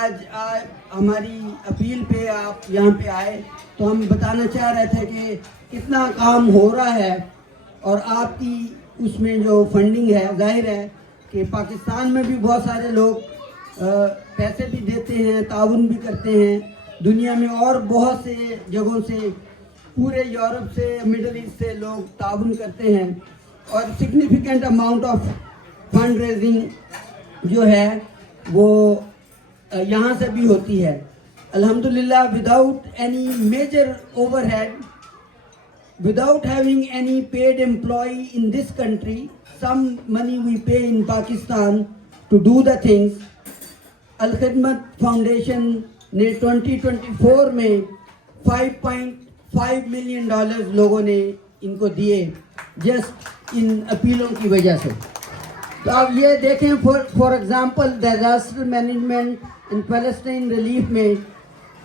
آج ہماری اپیل پہ آپ یہاں پہ آئے تو ہم بتانا چاہ رہے تھے کہ کتنا کام ہو رہا ہے اور آپ کی اس میں جو فنڈنگ ہے ظاہر ہے کہ پاکستان میں بھی بہت سارے لوگ پیسے بھی دیتے ہیں, تعاون بھی کرتے ہیں. دنیا میں اور بہت سے جگہوں سے, پورے یورپ سے, مڈل ایسٹ سے لوگ تعاون کرتے ہیں اور significant amount of fund raising جو ہے وہ یہاں سے بھی ہوتی ہے. الحمدللہ without any major overhead, without having any paid employee in this country, some money we pay in Pakistan to do the things. Al Khidmat Foundation نے 2024 میں $5.5 million لوگوں نے ان کو دیے جسٹ ان اپیلوں کی وجہ سے. تو آپ یہ دیکھیں for example disaster management in Palestine relief میں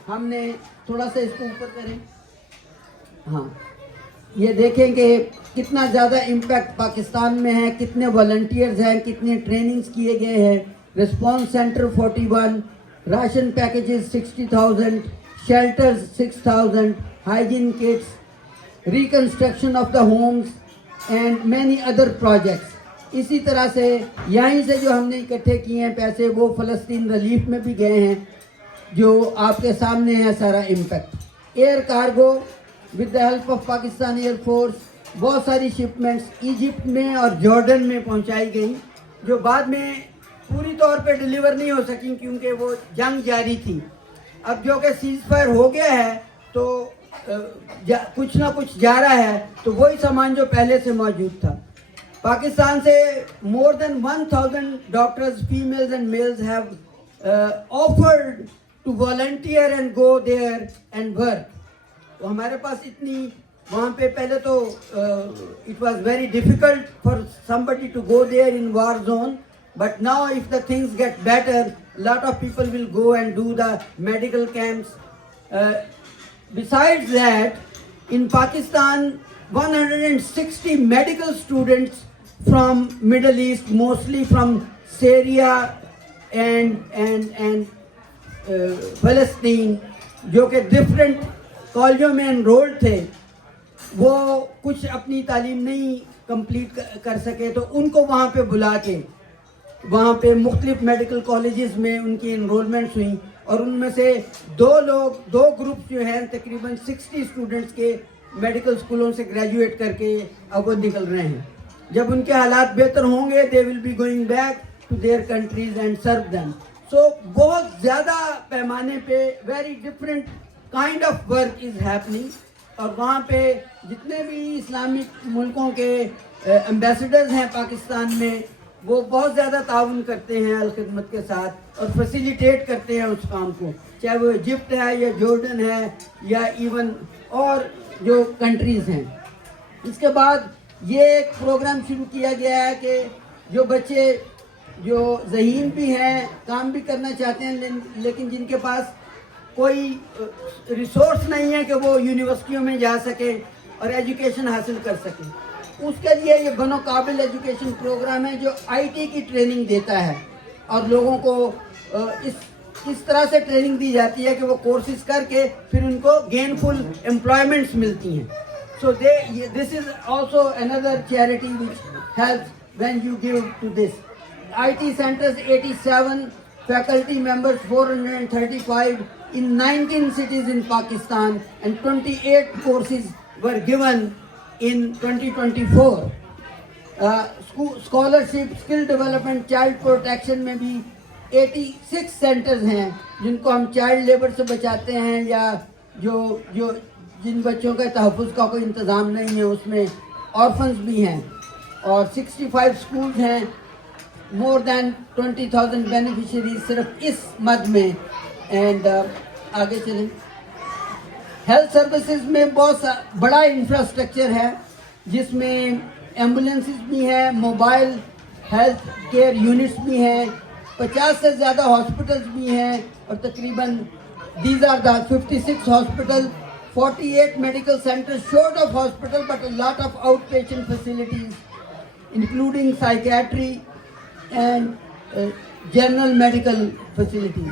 ہم نے تھوڑا سا اس کو اوپر کریں, ہاں یہ دیکھیں کہ کتنا زیادہ امپیکٹ پاکستان میں ہے, کتنے والنٹیئرز ہیں, کتنے ٹریننگز کیے گئے ہیں. Response centre 41, ration packages 60,000, shelters 6,000, hygiene kits, reconstruction of the homes and many other projects. اسی طرح سے یہیں سے جو ہم نے اکٹھے کیے ہیں پیسے وہ فلسطین ریلیف میں بھی گئے ہیں جو آپ کے سامنے ہے سارا impact. Air cargo with the help of Pakistan air force بہت ساری شپمنٹس ایجپٹ میں اور جارڈن میں پہنچائی گئیں جو بعد میں پوری طور پہ ڈیلیور نہیں ہو سکیں کیونکہ وہ جنگ جاری تھی. اب جو کہ سیز فائر ہو گیا ہے تو کچھ نہ کچھ جا رہا ہے, تو وہی سامان جو پہلے سے موجود تھا. پاکستان سے more than 1,000 doctors, females and males have offered to volunteer and go there and work. تو ہمارے پاس اتنی وہاں پہ پہلے تو it was very difficult for somebody to go there in war zone, but now if the things get better, a lot of people will go and do the medical camps. Besides that, in Pakistan 160 medical students from Middle East, mostly from Syria and Palestine, جو کہ different کالجوں میں enrolled تھے, وہ کچھ اپنی تعلیم نہیں کمپلیٹ کر سکے تو ان کو وہاں پہ بلا کے وہاں پہ مختلف میڈیکل کالجز میں ان کی انرولمنٹس ہوئیں اور ان میں سے دو گروپ جو ہیں تقریباً 60 اسٹوڈنٹس کے میڈیکل اسکولوں سے گریجویٹ کر کے اب وہ نکل رہے ہیں. جب ان کے حالات بہتر ہوں گے they will be going back to their countries and serve them. So بہت زیادہ پیمانے پہ very different kind of work is happening. اور وہاں پہ جتنے بھی اسلامک ملکوں کے ایمبیسڈرز ہیں پاکستان میں وہ بہت زیادہ تعاون کرتے ہیں الخدمت کے ساتھ اور فیسیلیٹیٹ کرتے ہیں اس کام کو, چاہے وہ ایجپٹ ہے یا جارڈن ہے یا ایون اور جو کنٹریز ہیں. اس کے بعد یہ ایک پروگرام شروع کیا گیا ہے کہ جو بچے جو ذہین بھی ہیں, کام بھی کرنا چاہتے ہیں, لیکن جن کے پاس کوئی ریسورس نہیں ہے کہ وہ یونیورسٹیوں میں جا سکے اور ایجوکیشن حاصل کر سکیں, اس کے لیے یہ بنو قابل ایجوکیشن پروگرام ہے جو آئی ٹی کی ٹریننگ دیتا ہے اور لوگوں کو اس طرح سے ٹریننگ دی جاتی ہے کہ وہ کورسز کر کے پھر ان کو گین فل امپلائمنٹس ملتی ہیں. So this is also another charity which helps when you give to this. IT centers 87, faculty members 435 in 19 cities in Pakistan and 28 courses were given in 2024. Scholarship, skill development, child protection میں بھی 86 centres ہیں جن کو ہم child labour سے بچاتے ہیں یا جو جن بچوں کے تحفظ کا کوئی انتظام نہیں ہے, اس میں آرفنز بھی ہیں. اور 65 اسکولز ہیں, مور دین 20,000 بینیفیشریز صرف اس مد میں. اینڈ آگے چلیں. ہیلتھ سروسز میں بہت بڑا انفراسٹرکچر ہے جس میں ایمبولینسز بھی ہیں, موبائل ہیلتھ کیئر یونٹس بھی ہیں, 50 سے زیادہ ہاسپٹلز بھی ہیں اور تقریباً these are the 56 hospital, 48 medical centers short of hospital but a lot of outpatient facilities including psychiatry and general medical facilities.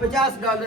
$50,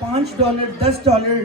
$5 $10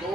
2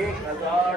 1000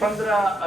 15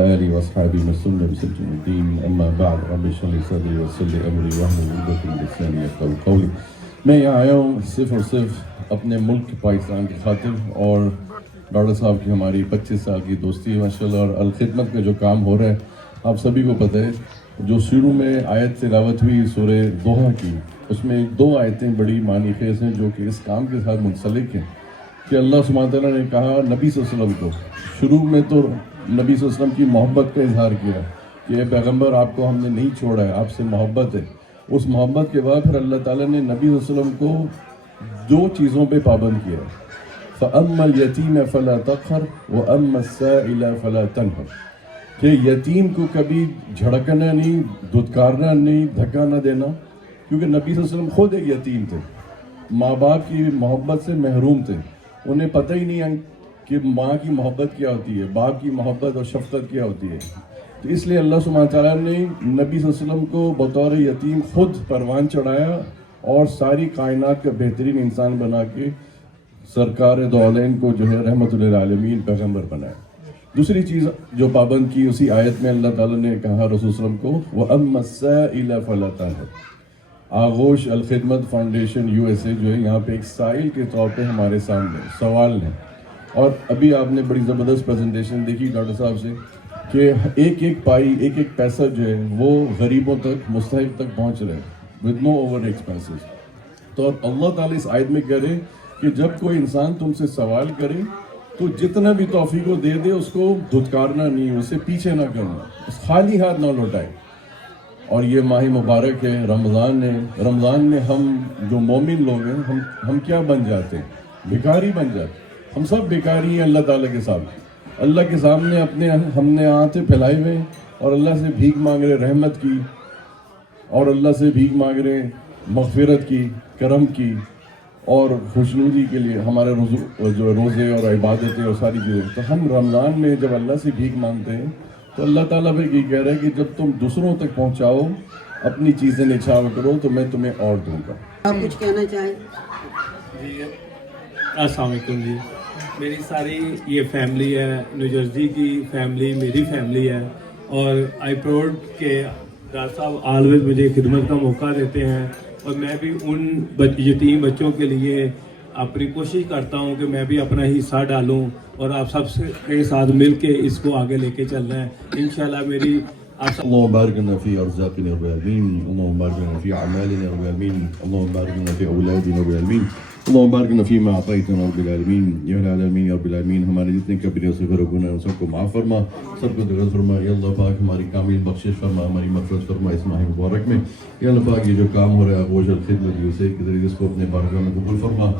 آلي وأصحابي مسلم بسجن الدين أما بعد رب اشرح لي صدري ويسر لي أمري واحلل عقدة من لساني يفقهوا قولي۔ میں یہاں آیا ہوں صرف اور صرف اپنے ملک پاکستان کی خاطر، اور ڈاکٹر صاحب کی ہماری 25 سال کی دوستی ہے ماشاءاللہ، اور الخدمت کا جو کام ہو رہا ہے آپ سبھی کو پتہ ہے۔ جو شروع میں آیت تلاوت ہوئی سورہ دوحہ کی، اس میں 2 آیتیں بڑی معنی خیز ہیں جو کہ اس کام کے ساتھ منسلک ہیں، کہ اللہ سبحانہ تعالیٰ نے کہا نبی صلی اللہ علیہ وسلم کو، شروع میں تو نبی صلی اللہ علیہ وسلم کی محبت کا اظہار کیا کہ اے پیغمبر آپ کو ہم نے نہیں چھوڑا ہے، آپ سے محبت ہے۔ اس محبت کے بعد پھر اللہ تعالیٰ نے نبی صلی اللہ علیہ وسلم کو 2 چیزوں پہ پابند کیا، فَأَمَّا الْيَتِيمَ فَلَا تَقْهَرْ وَأَمَّا السَّائِلَ فَلَا تَنْهَرْ، کہ یتیم کو کبھی جھڑکنا نہیں، دھتکارنا نہیں، دھکا نہ دینا، کیونکہ نبی صلی اللہ علیہ وسلم خود ایک یتیم تھے، ماں باپ کی محبت سے محروم تھے، انہیں پتہ ہی نہیں کہ ماں کی محبت کیا ہوتی ہے، باپ کی محبت اور شفقت کیا ہوتی ہے۔ تو اس لیے اللہ سبحانہ تعالیٰ نے نبی صلی اللہ علیہ وسلم کو بطور یتیم خود پروان چڑھایا اور ساری کائنات کا بہترین انسان بنا کے سرکار دو عالمین کو جو ہے رحمت للعالمین پیغمبر بنایا۔ دوسری چیز جو پابند کی اسی آیت میں اللہ تعالیٰ نے کہا رسول صلی اللہ علیہ وسلم کو وَأَمَّا السَّائِلَ فَلَا تَنْهَرْ۔ آغوش الخدمت فاؤنڈیشن USA جو ہے یہاں پہ ایک سائل کے طور پہ ہمارے سامنے سوال ہے، اور ابھی آپ نے بڑی زبردست پریزنٹیشن دیکھی ڈاکٹر صاحب سے کہ ایک ایک پائی، ایک ایک پیسہ جو ہے وہ غریبوں تک، مستحق تک پہنچ رہے ہیں with no over expenses۔ تو اللہ تعالیٰ اس آیت میں کہہ رہے کہ جب کوئی انسان تم سے سوال کرے تو جتنا بھی توفیق دے دے اس کو دھتکارنا نہیں، اسے پیچھے نہ کرنا، خالی ہاتھ نہ لوٹائے۔ اور یہ ماہ مبارک ہے، رمضان میں ہم جو مومن لوگ ہیں ہم کیا بن جاتے ہیں؟ بھکاری بن جاتے ہیں۔ ہم سب بھکاری ہیں اللہ تعالیٰ کے سامنے، اللہ کے سامنے اپنے ہم نے ہاتھ پھیلائے ہوئے اور اللہ سے بھیک مانگ رہے رحمت کی، اور اللہ سے بھیک مانگ رہے مغفرت کی، کرم کی اور خوشنودی کے لیے، ہمارے جو روزے اور عبادتیں اور ساری چیزیں۔ تو ہم رمضان میں جب اللہ سے بھیک مانگتے ہیں تو اللہ تعالیٰ بھی یہ کہہ رہا ہے کہ جب تم دوسروں تک پہنچاؤ، اپنی چیزیں نچھاور کرو تو میں تمہیں اور دوں گا۔ آپ کچھ کہنا چاہیں؟ جی السلام علیکم جی، میری ساری یہ فیملی ہے، نیو جرسی کی فیملی میری فیملی ہے، اور آئی پراؤڈ کہ ڈاکٹر صاحب آلویز مجھے خدمت کا موقع دیتے ہیں، اور میں بھی ان یتیم بچوں کے لیے اپنی کوشش کرتا ہوں کہ میں بھی اپنا حصہ ڈالوں، اور آپ سب کے ساتھ مل کے اس کو آگے لے کے چلنا ہے انشاءاللہ۔ میری اللهم بارك لنا في أرزاقنا رب العالمين، اللهم بارك لنا في أعمالنا رب العالمين، اللهم بارك لنا في أولادنا رب العالمين، اللهم بارك لنا فيما أعطيتنا رب العالمین یا العالمین یا رب العالمین۔ ہمارے جتنے کبیرے صغیر گناہ ہیں سب کو معاف فرما، سب کو درگزر فرما یا اللہ پاک، ہماری کامل بخشش فرما، ہماری مغفرت فرما اس ماہ مبارک میں یا اللہ پاک۔ یہ جو کام ہو رہا ہے آغوش الخدمت USA کے ذریعے اس کو اپنے بارگاہ میں قبول فرما۔